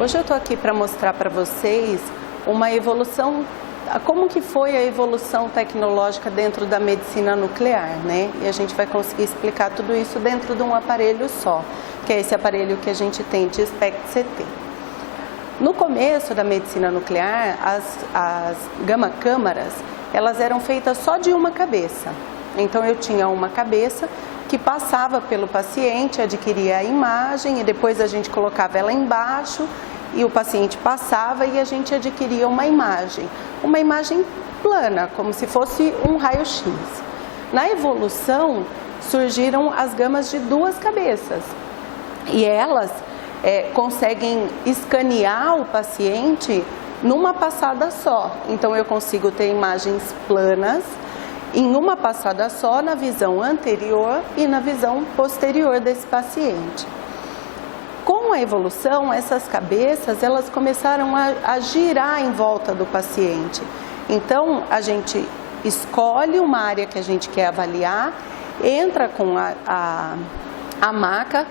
Hoje eu estou aqui para mostrar para vocês uma evolução, como que foi a evolução tecnológica dentro da medicina nuclear, né? E a gente vai conseguir explicar tudo isso dentro de um aparelho só, que é esse aparelho que a gente tem de SPECT-CT. No começo da medicina nuclear, as gama-câmaras, elas eram feitas só de uma cabeça. Então eu tinha uma cabeça que passava pelo paciente, adquiria a imagem e depois a gente colocava ela embaixo e o paciente passava e a gente adquiria uma imagem plana, como se fosse um raio-x. Na evolução surgiram as gamas de duas cabeças e elas conseguem escanear o paciente numa passada só. Então eu consigo ter imagens planas em uma passada só, na visão anterior e na visão posterior desse paciente. Com a evolução, essas cabeças elas começaram a girar em volta do paciente. Então, a gente escolhe uma área que a gente quer avaliar, entra com a maca,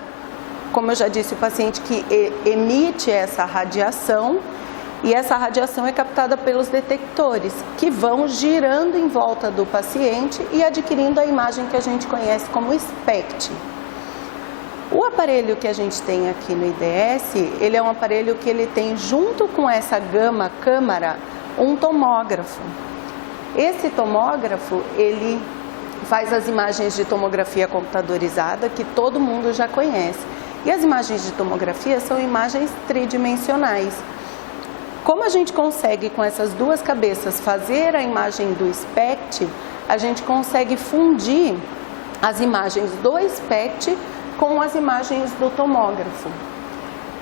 como eu já disse, o paciente que emite essa radiação, e essa radiação é captada pelos detectores, que vão girando em volta do paciente e adquirindo a imagem que a gente conhece como SPECT. O aparelho que a gente tem aqui no IDS, ele é um aparelho que ele tem junto com essa gama-câmara um tomógrafo. Esse tomógrafo, ele faz as imagens de tomografia computadorizada que todo mundo já conhece. E as imagens de tomografia são imagens tridimensionais. Como a gente consegue com essas duas cabeças fazer a imagem do SPECT, a gente consegue fundir as imagens do SPECT com as imagens do tomógrafo.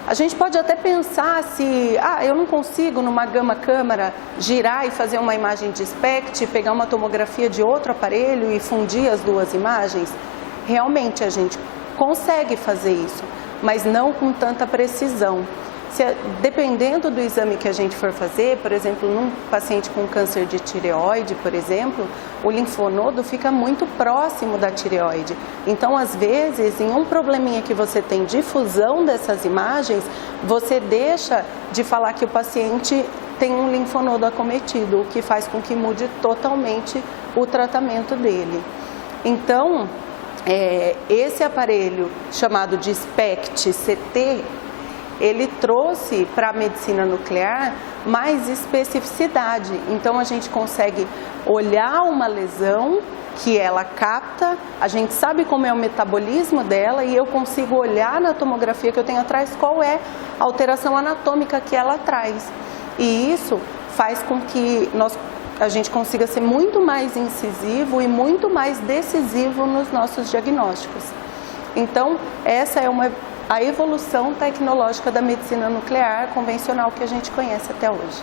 A gente pode até pensar se, eu não consigo numa gama-câmara girar e fazer uma imagem de SPECT, pegar uma tomografia de outro aparelho e fundir as duas imagens. Realmente a gente consegue fazer isso, mas não com tanta precisão. Dependendo do exame que a gente for fazer, por exemplo, num paciente com câncer de tireoide, por exemplo, o linfonodo fica muito próximo da tireoide. Então, às vezes, em um probleminha que você tem de fusão dessas imagens, você deixa de falar que o paciente tem um linfonodo acometido, o que faz com que mude totalmente o tratamento dele. Então, esse aparelho chamado de SPECT-CT, ele trouxe para a medicina nuclear mais especificidade. Então, a gente consegue olhar uma lesão que ela capta, a gente sabe como é o metabolismo dela e eu consigo olhar na tomografia que eu tenho atrás qual é a alteração anatômica que ela traz. E isso faz com que a gente consiga ser muito mais incisivo e muito mais decisivo nos nossos diagnósticos. Então, essa é a evolução tecnológica da medicina nuclear convencional que a gente conhece até hoje.